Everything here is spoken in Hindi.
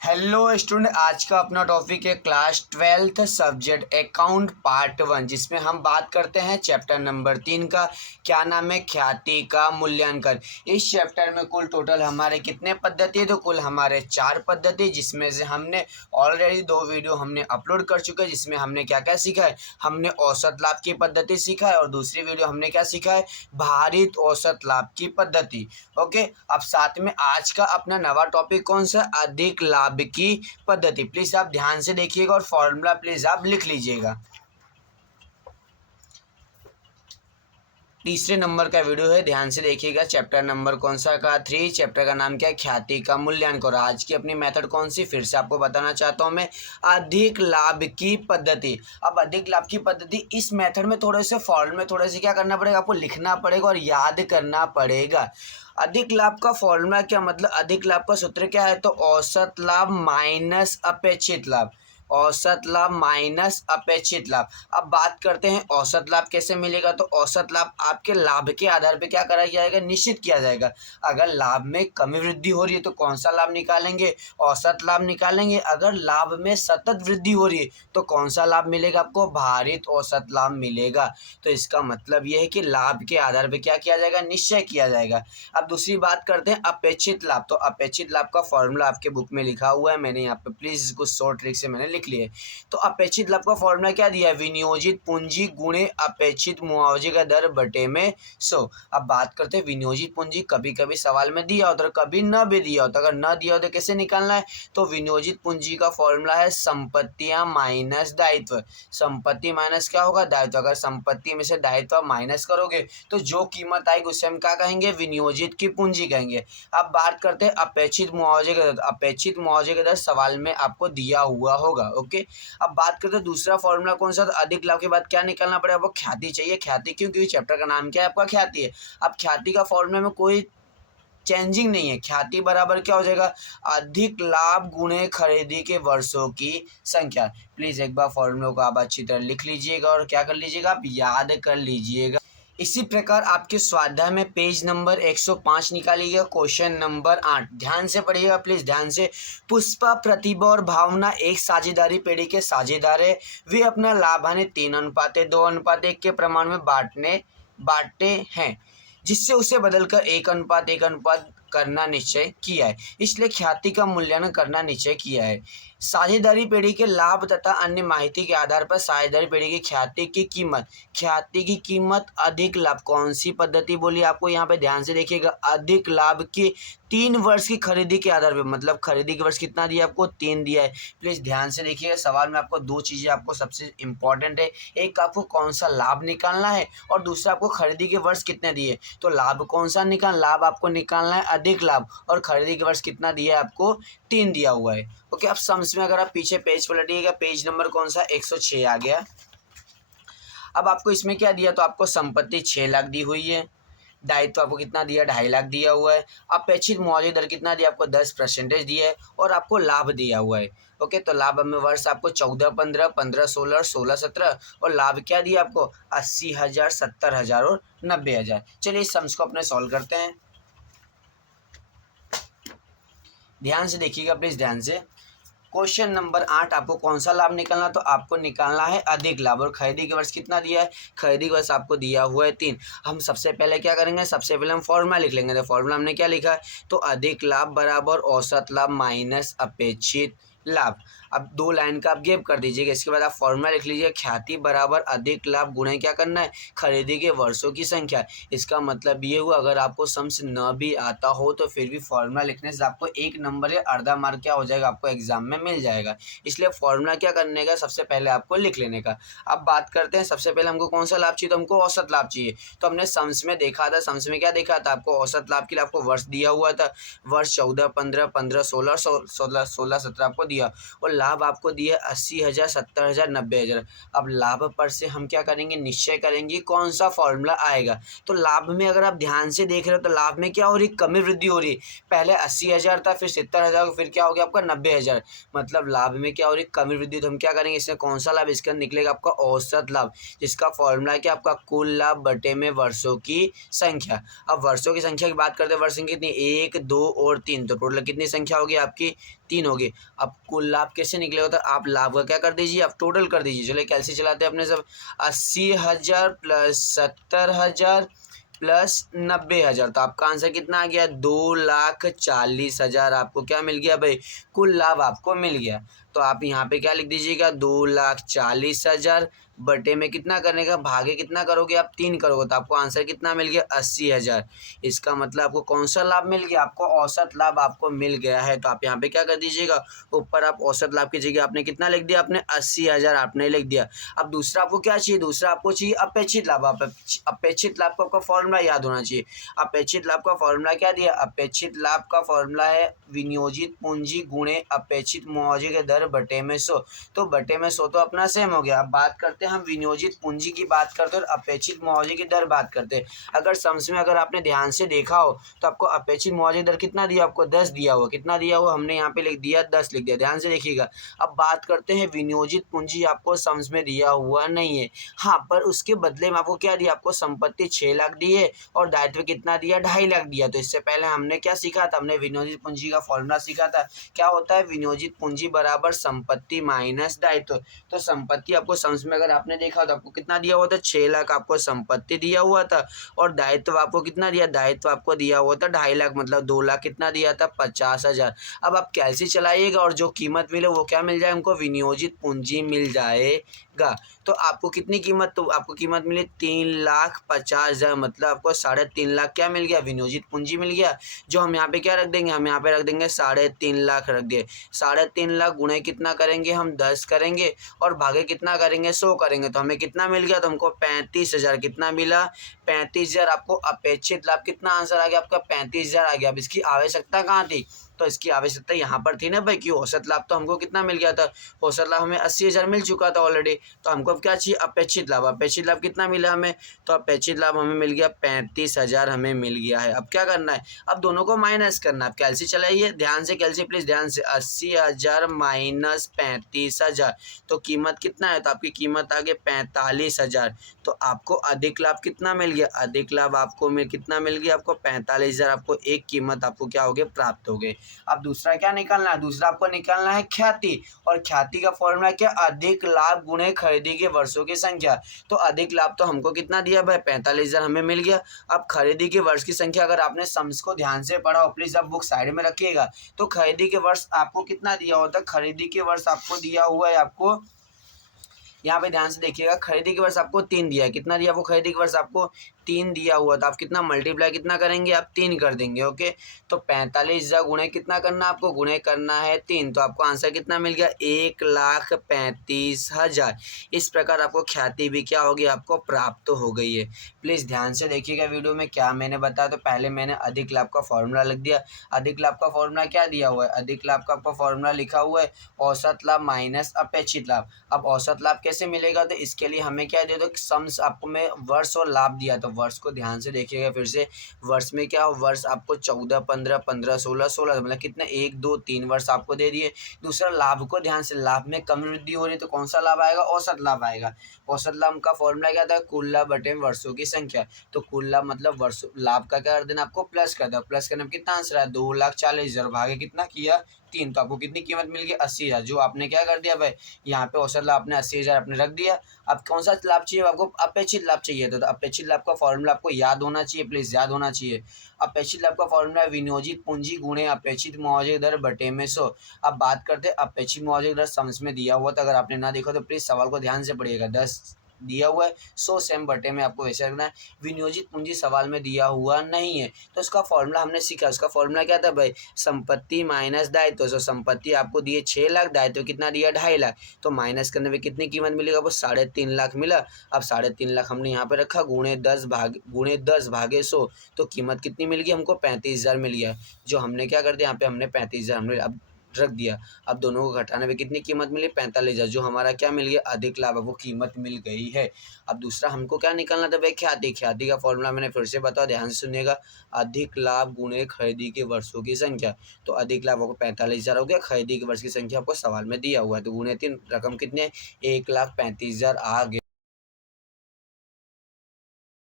हेलो स्टूडेंट, आज का अपना टॉपिक है class 12th subject account part 1, जिसमें हम बात करते हैं चैप्टर नंबर 3 का। क्या नाम है? ख्याति का मूल्यांकन। इस चैप्टर में कुल टोटल हमारे कितने पद्धति है? तो कुल हमारे 4 पद्धति, जिसमें से हमने ऑलरेडी 2 वीडियो हमने अपलोड कर चुके हैं, जिसमें हमने क्या क्या सीखा है। हमने औसत लाभ की पद्धति सीखा है और दूसरी वीडियो हमने क्या सीखा है? भारित औसत लाभ की पद्धति। ओके, अब साथ में आज का अपना नवा टॉपिक कौन सा? अधिक लाभ की पद्धति। प्लीज आप ध्यान से देखिएगा और फॉर्मूला प्लीज आप लिख लीजिएगा। तीसरे नंबर का वीडियो है, ध्यान से देखिएगा। चैप्टर नंबर कौन सा का? 3। चैप्टर का नाम क्या है? ख्याति का मूल्यांकन। और आज की अपनी मेथड कौन सी? फिर से आपको बताना चाहता हूं मैं, अधिक लाभ की पद्धति। अब अधिक लाभ की पद्धति, इस मेथड में थोड़े से फॉर्मूले में थोड़े से क्या करना पड़ेगा? आपको लिखना पड़ेगा और याद करना पड़ेगा। अधिक लाभ का फॉर्मूला क्या, मतलब अधिक लाभ का सूत्र क्या है? तो औसत लाभ माइनस अपेक्षित लाभ। औसत लाभ माइनस अपेक्षित लाभ। अब बात करते हैं औसत लाभ कैसे मिलेगा। तो औसत लाभ आपके लाभ के आधार पे क्या करा जाएगा? निश्चित किया जाएगा। अगर लाभ में कमी वृद्धि हो रही है तो कौन सा लाभ निकालेंगे? औसत लाभ निकालेंगे। अगर लाभ में सतत वृद्धि हो रही है तो कौन सा लाभ मिलेगा आपको? भारित औसत लाभ मिलेगा। तो इसका मतलब यह है कि लाभ के आधार पे क्या किया जाएगा? निश्चय किया जाएगा। अब दूसरी बात करते हैं अपेक्षित लाभ। तो अपेक्षित लाभ का फॉर्मूला आपके बुक में लिखा हुआ है, मैंने यहाँ पे प्लीज कुछ शॉर्ट ट्रिक से मैंने लिख लिया है। तो अपेक्षित लाभ का फॉर्मूला क्या दिया है? विनियोजित पूंजी गुणे अपेक्षित मुआवजे का दर बटे में 100। अब बात करते हैं विनियोजित पूंजी, कभी कभी सवाल में दिया होता है, कभी न भी दिया होता। अगर न दिया होता तो कैसे निकालना है? तो विनियोजित पूंजी का फॉर्मूला है संपत्तियां माइनस दायित्व। संपत्ति माइनस क्या होगा? दायित्व। अगर संपत्ति में से दायित्व माइनस करोगे तो जो कीमत आएगी उसे हम क्या कहेंगे? विनियोजित की पूंजी कहेंगे। अब बात करते हैं अपेक्षित मुआवजे का दर। अपेक्षित मुआवजे का दर सवाल में आपको दिया हुआ होगा। ओके, अब बात करते हैं दूसरा फॉर्मूला कौन सा? तो अधिक लाभ के बाद क्या निकालना पड़ेगा? आपको ख्याति चाहिए। ख्याति क्यों? क्योंकि चैप्टर का नाम क्या है आपका? ख्याति है। अब ख्याति का फॉर्मूला में कोई चेंजिंग नहीं है। ख्याति बराबर क्या हो जाएगा? अधिक लाभ गुणे खरीदी के वर्षों की संख्या। प्लीज एक बार फॉर्मूला को आप अच्छी तरह लिख लीजिएगा और क्या कर लीजिएगा? आप याद कर लीजिएगा। इसी प्रकार आपके स्वाध्याय में पेज नंबर 105 निकालिएगा, क्वेश्चन नंबर 8। ध्यान से पढ़िएगा प्लीज, ध्यान से। पुष्पा, प्रतिभा और भावना एक साझेदारी पेड़ी के साझेदार है। वे अपना लाभ हानि 3:2:1 के प्रमाण में बांटते हैं, जिससे उसे बदलकर 1:1 करना निश्चय किया है। इसलिए ख्याति का मूल्यांकन करना निश्चय किया है। साझेदारी पेड़ी के लाभ तथा अन्य माहिती के आधार पर साझेदारी पेड़ी की ख्याति की कीमत अधिक लाभ। कौन सी पद्धति बोली आपको? यहाँ पे ध्यान से देखिएगा। अधिक लाभ की 3 वर्ष की खरीदी के आधार पर, मतलब खरीदी के वर्ष कितना दिया आपको? 3 दिया है। प्लीज ध्यान से देखिएगा, सवाल में आपको 2 चीजें आपको सबसे इंपॉर्टेंट है। एक आपको कौन सा लाभ निकालना है और दूसरा आपको खरीदी के वर्ष कितने दिए। तो लाभ कौन सा लाभ आपको निकालना है अधिक लाभ, और खरीदी के वर्ष कितना दिया है आपको? 3 दिया हुआ है। ओके, अब सम्स में अगर आप पीछे पेज पलटिएगा, पेज नंबर कौन सा? 106 आ गया। अब आपको इसमें क्या दिया? तो आपको संपत्ति 6 लाख दी हुई है। दायित्व आपको कितना दिया? 2.5 लाख दिया हुआ है। अपेक्षित मुआवजे दर कितना दिया आपको? 10% दिया है और आपको लाभ दिया हुआ है। ओके, तो लाभ में वर्ष आपको 14-15, 15-16 और 16-17, और लाभ क्या दिया आपको? 80,000, 70,000 और 90,000। चलिए इस सम्स को अपने सॉल्व करते हैं। ध्यान से देखिएगा प्लीज, ध्यान से। क्वेश्चन नंबर 8, आपको कौन सा लाभ निकालना? तो आपको निकालना है अधिक लाभ, और खरीदी के वर्ष कितना दिया है? खरीदी के वर्ष आपको दिया हुआ है 3। हम सबसे पहले क्या करेंगे? सबसे पहले हम फॉर्मूला लिख लेंगे। तो फॉर्मूला हमने क्या लिखा है? तो अधिक लाभ बराबर औसत लाभ माइनस अपेक्षित लाभ। अब 2 लाइन का आप गैप कर दीजिएगा। इसके बाद आप फॉर्मूला लिख लीजिए, ख्याति बराबर अधिक लाभ गुणे क्या करना है? खरीदी के वर्षों की संख्या। इसका मतलब ये हुआ, अगर आपको सम्स न भी आता हो तो फिर भी फॉर्मूला लिखने से आपको 1 नंबर या आधा मार्क क्या हो जाएगा? आपको एग्जाम में मिल जाएगा। इसलिए फॉर्मूला क्या करने का? सबसे पहले आपको लिख लेने का। अब बात करते हैं, सबसे पहले हमको कौन सा लाभ चाहिए? तो हमको औसत लाभ चाहिए। तो हमने सम्स में देखा था, सम्स में क्या देखा था? आपको औसत लाभ के लिए आपको वर्ष दिया हुआ था। वर्ष 14-15, 15-16, 16-17 आपको दिया, और लाभ आपको दिया 80,000, 70,000, 90,000। अब लाभ पर से हम क्या करेंगे? निश्चय करेंगे कौन सा फॉर्मूला आएगा। तो लाभ में अगर आप ध्यान से देख रहे हो तो लाभ में क्या हो रही? कमी वृद्धि हो रही। पहले 80,000 था, फिर 70,000, फिर क्या हो गया आपका? 90,000। मतलब लाभ में क्या हो रही? कमी वृद्धि। तो हम क्या करेंगे? इसमें कौन सा लाभ? इसका निकलेगा आपका औसत लाभ, जिसका फॉर्मूला क्या? आपका कुल लाभ बटे में वर्षों की संख्या। अब वर्षों की संख्या की बात करते हैं, वर्ष संख्या कितनी? 1, 2 और 3, तो टोटल कितनी संख्या होगी आपकी? 3 हो गए। अब कुल लाभ कैसे निकलेगा, तो आप लाभ का क्या कर दीजिए, आप टोटल कर दीजिए। चलिए कैलसी चलाते हैं अपने सब। 80,000 प्लस 70,000 प्लस 90,000, तो आपका आंसर कितना आ गया, 2,40,000 आपको क्या मिल गया भाई, कुल लाभ आपको मिल गया। तो आप यहाँ पे क्या लिख दीजिएगा, 2,40,000 बटे में कितना करने का, भागे कितना करोगे आप, 3 करोगे, तो आपको आंसर कितना मिल गया, 80,000। इसका मतलब आपको कौन सा लाभ मिल गया, आपको औसत लाभ आपको मिल गया है। तो आप यहाँ पे क्या कर दीजिएगा, ऊपर आप औसत लाभ की जगह आपने कितना लिख दिया, आपने 80,000 आपने लिख दिया। अब दूसरा आपको क्या चाहिए, दूसरा आपको चाहिए अपेक्षित लाभ। अपेक्षित लाभ का आपका फॉर्मूला याद होना चाहिए। अपेक्षित लाभ का फॉर्मूला क्या दिया, अपेक्षित लाभ का फॉर्मूला है विनियोजित पूंजी गुणे अपेक्षित मुआवजे के दर बटे में 100। तो बटे में 100 तो अपना सेम हो गया। अब बात करते हैं हम विनियोजित पूंजी की बात करते हैं और अपेक्षित मुआवजे की दर बात करते हैं। अगर सम्स में अगर आपने ध्यान से देखा हो तो आपको अपेक्षित मुआवजे दर कितना दिया, आपको 10 दिया हुआ। कितना दिया हुआ, हमने यहाँ पे लिख दिया 10 लिख दिया, ध्यान से देखिएगा। अब बात करते हैं विनियोजित पूंजी, आपको सम्स में दिया हुआ नहीं है, हाँ, पर उसके बदले में आपको क्या दिया, आपको संपत्ति 6 लाख दी है और दायित्व कितना दिया, 2.5 लाख दिया। तो इससे पहले हमने क्या सीखा था, हमने विनियोजित पूंजी का फॉर्मूला सीखा था। क्या होता है, विनियोजित पूंजी बराबर संपत्ति माइनस दायित्व। तो संपत्ति आपको सम्स में अगर आपने देखा तो आपको कितना दिया हुआ था, 6 लाख आपको संपत्ति दिया हुआ था और दायित्व आपको कितना दिया, दायित्व आपको दिया हुआ था 2.5 लाख, मतलब 2 लाख कितना दिया था, 50,000। अब आप कैलसी चलाइएगा और जो कीमत मिले वो क्या मिल जाए, हमको विनियोजित पूंजी मिल जाएगा। तो आपको कितनी कीमत, तो आपको कीमत मिली 3,50,000, मतलब आपको 3.5 लाख क्या मिल गया, विनियोजित पूंजी मिल गया। जो हम यहाँ पे क्या रख देंगे, हम यहाँ पे रख देंगे 3.5 लाख रख दिए। 3.5 लाख गुणे कितना करेंगे हम, 10 करेंगे और भागे कितना करेंगे, 100 करेंगे, तो हमें कितना मिल गया, तो हमको 35,000 कितना मिला, 35,000। आपको अपेक्षित लाभ कितना आंसर आ गया आपका, 35,000 आ गया। अब इसकी आवश्यकता कहाँ थी, तो इसकी आवश्यकता यहाँ पर थी ना भाई, कि औसत लाभ तो हमको कितना मिल गया था, औसत लाभ हमें 80,000 मिल चुका था ऑलरेडी। तो हमको अब क्या चाहिए, अपेक्षित लाभ। अपेक्षित लाभ कितना मिला हमें, तो अपेक्षित लाभ हमें मिल गया 35,000 हमें मिल गया है। अब क्या करना है, अब दोनों को माइनस करना है। अब कैलसी चलाइए ध्यान से, कैलसी प्लीज ध्यान से, 80,000 माइनस 35,000, तो कीमत कितना है, तो आपकी कीमत आ गई 45,000। तो आपको अधिक लाभ कितना मिल गया, अधिक लाभ आपको कितना मिल गया, आपको 45,000, आपको एक कीमत आपको क्या हो गई, प्राप्त हो गई। अब दूसरा क्या निकालना है, दूसरा आपको निकालना है ख्याति, और ख्याति का फॉर्मूला क्या, अधिक लाभ गुणे खरीदी के वर्षों की संख्या। तो अधिक लाभ तो हमको कितना दिया भाई, 45,000 हमें मिल गया। अब खरीदी के वर्ष की संख्या, अगर आपने सम्स को ध्यान से पढ़ा हो, प्लीज आप बुक साइड में रखिएगा। तो खरीदी के वर्ष आपको कितना दिया होता, खरीदी के वर्ष आपको दिया हुआ है, आपको यहाँ पे ध्यान से देखिएगा, खरीदी के वर्ष आपको 3 दिया है। कितना दिया, वो खरीदी के वर्ष आपको 3 दिया हुआ था। आप कितना मल्टीप्लाई कितना करेंगे, आप 3 कर देंगे। ओके, तो 45,000 गुणे कितना करना है, आपको गुणे करना है 3, तो आपको आंसर कितना मिल गया, 1,35,000। इस प्रकार आपको ख्याति भी क्या होगी, आपको प्राप्त तो हो गई है। प्लीज़ ध्यान से देखिएगा वीडियो में क्या मैंने बताया। तो पहले मैंने अधिक लाभ का फॉर्मूला लिख दिया। अधिक लाभ का फॉर्मूला क्या दिया हुआ है, अधिक लाभ का आपका फॉर्मूला लिखा हुआ है औसत लाभ माइनस अपेक्षित लाभ। अब औसत लाभ कैसे मिलेगा, तो इसके लिए हमें क्या दिया, तो सम्स आपको मैं वर्ष और लाभ दिया, तो वर्ष को ध्यान से देखिएगा फिर से। वर्ष में क्या हो, वर्ष आपको 14, 15, 15, 16, 16, मतलब कितने 1, 2, 3 वर्ष आपको दे दिए। दूसरा लाभ को ध्यान से, लाभ में कम वृद्धि हो रही है तो कौन सा लाभ आएगा, औसत लाभ आएगा। औसत लाभ का फॉर्मूला क्या था, कुल लाभ बटे वर्षों की संख्या। तो कुल लाभ मतलब वर्ष लाभ का क्या कर देना, आपको प्लस कर दो। प्लस करने में कितना आंसर है, 2,40,000, भागे कितना किया 3, तो आपको कितनी कीमत मिल गई, 80,000। जो आपने क्या कर दिया भाई, यहाँ पे औसत लाभ आपने 80,000 आपने रख दिया। अब कौन सा लाभ चाहिए आपको, अपेक्षित लाभ चाहिए, तो अपेक्षित लाभ का फॉर्मूला आपको याद होना चाहिए, प्लीज याद होना चाहिए। अपेक्षित लाभ का फॉर्मूला विनियोजित पूंजी गुणे अपेक्षित मुआवजे दर बटे में 100। अब बात करते हैं अपेक्षित मुआवजे दर, सम्स में दिया हुआ था, अगर आपने ना देखा तो प्लीज सवाल को ध्यान से पढ़िएगा। 10 दिया हुआ है, 100 सेम बटे में आपको वैसे रखना है। विनियोजित पूंजी सवाल में दिया हुआ नहीं है, तो उसका फॉर्मूला हमने सीखा। उसका फॉर्मूला क्या था भाई, संपत्ति माइनस दायित्व। तो संपत्ति आपको दिए 6 लाख, दायित्व कितना दिया 2.5 लाख, तो माइनस करने में कितनी कीमत मिलेगा, वो 3.5 लाख मिला। अब 3.5 लाख हमने यहाँ पे रखा, गुणे 10 भागे 100, तो कीमत कितनी मिल गई हमको, 35,000 मिल गया। जो हमने क्या कर दिया, यहाँ पे हमने 35,000 हमने अब रख दिया। अब दोनों को घटाने में कितनी कीमत मिली, 45,000। जो हमारा क्या मिल गया, अधिक लाभ है, वो कीमत मिल गई है। अब दूसरा हमको क्या निकालना था भाई, ख्याति। ख्याति का फॉर्मूला मैंने फिर से बताया, ध्यान से सुनिएगा। अधिक लाभ गुणे खरीदी के वर्षों की संख्या। तो अधिक लाभ आपको 45,000 हो गया, खरीदी के वर्ष की संख्या आपको सवाल में दिया हुआ है, तो गुणे 3 रकम कितनी है, 1,35,000 आ गया।